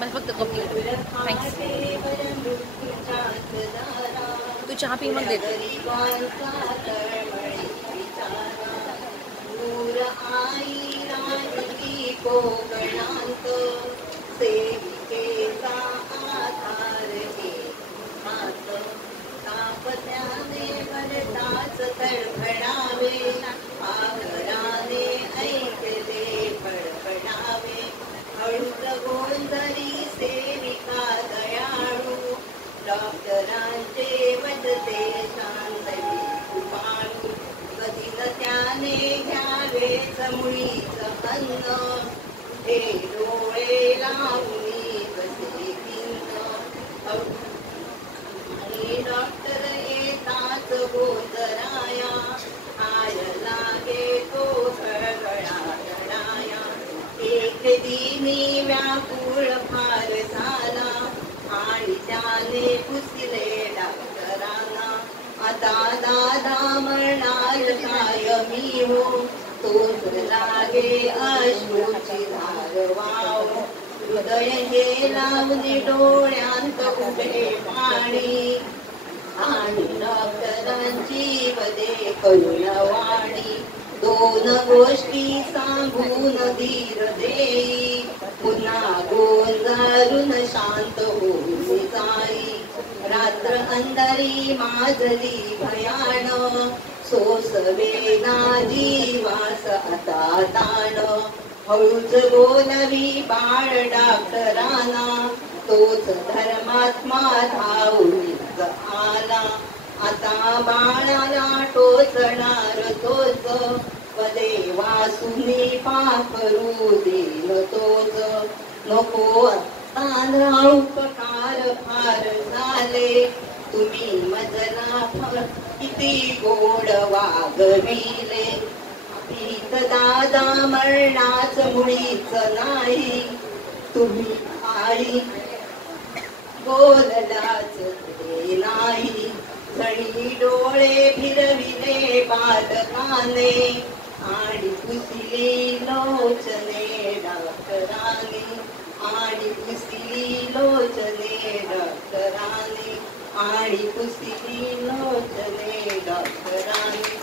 मला फक्त coffee thanks. तू चहा पी मग देते. कोकणांत सेविकेचा आधार हे हात तापत्याने भरताच तडफडावे आदराने ऐकले फडफडावे हळूच गोंधळी सेविका दयाळू डॉक्टरांचे वदते शांतवी कृपाळू कधी न त्याने घ्यावेच मुळीच अन्न हे डोळे लावणी बसे भिन्न आणि डॉक्टर येताच गोंधळाया हाय लागे तो गळगळा रडाया एक दिनी व्याकुळ फार झाला आणि त्याने पुसले डॉक्टरांना आता दादा म्हणणार काय मी हो तोच लागे अश्रूची धार वाव हृदय हे लावणे डोळ्यांत उभे पाणी आणि डॉक्टरांची वदे करुण वाणी दोन गोष्टी सांगून धीर देई पुन्हा गोंधळून शांत होऊन जाई रात्र अंधारी माजली भयान सोसवेना जीवास आता ताण हळूच बोलवी बाळ डॉक्टरांना तोच धर्मात्मा धावून आला आता बाळाला टोचणार तोच पदे वासुनी पाखरू देल तोच नको आता उपकार फार झाले तुम्ही मजला किती गोड वागविले भीत दादा मरणाच मुळीच नाही तुम्ही आई बोललाच ते नाही जणी डोळे फिरविले बालकाने आणि पुसली लोचने डॉक्टरांनी आणि पुसली लोचने डॉक्टरांनी आणि पुसली लोचने डॉक्टरांनी